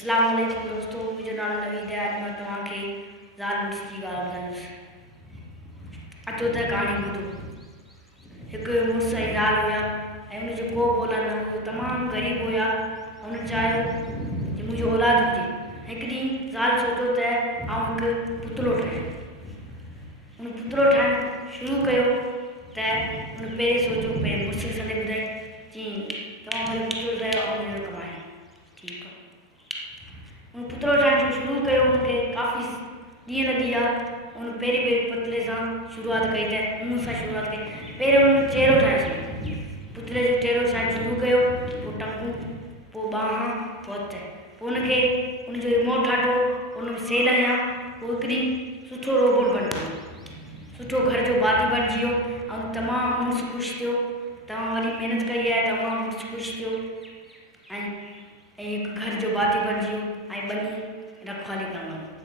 अस्सलाम वालेकुम दोस्तों, मुझे नाम नवीद है। आज मैं तव्हांखे ज़ाल मुड़स जी ॻाल्हि ॿुधाईंदुसि। अचो त कहाणी ॿुधो। हिकु मुड़ुस ऐं ज़ाल हुया ऐं उनजो को औलाद न हुयो। तमामु ग़रीब हुया। हुन चाहियो कि मुंहिंजो औलाद हुजे। हिकु ॾींहुं ज़ाल सोचियो त आउं हिकु पुतलो ठाहियां। हुन पुतलो ठाहिणु शुरू कयो त हुन पहिरीं सोचियो, पंहिंजे मुड़ुस खे सॾे ॿुधाई, चई तव्हां वरी पुतलो ठाहियो, आउं हिन कमाए। ठीकु आहे। हुन पुतलो ठाहिणु शुरू कयो। हुनखे काफ़ी ॾींहं लॻी विया। हुन पहिरीं पुतले सां शुरूआति कई त मुंहं सां शुरूआति कई। पहिरियों हुन चहिरो ठाहे छॾियो। पुतले जो चहिरो ठाहिणु शुरू कयो, पोइ टंगूं, पोइ ॿांहं, पोइ हथ, पोइ हुनखे हुनजो रिमोट ठातो, हुन में सेल हयां, पोइ हिकु ॾींहुं सुठो रोबोट बणिजी वियो, सुठो घर जो भाती बणिजी वियो ऐं तमामु मुड़ुस ख़ुशि थियो। तव्हां वरी महिनत कई आहे, तमामु मुड़ुस ख़ुशि थियो ऐं हिकु घर जो भाती बणिजी वियो ऐं ॿनी रखवाली करणु लॻो।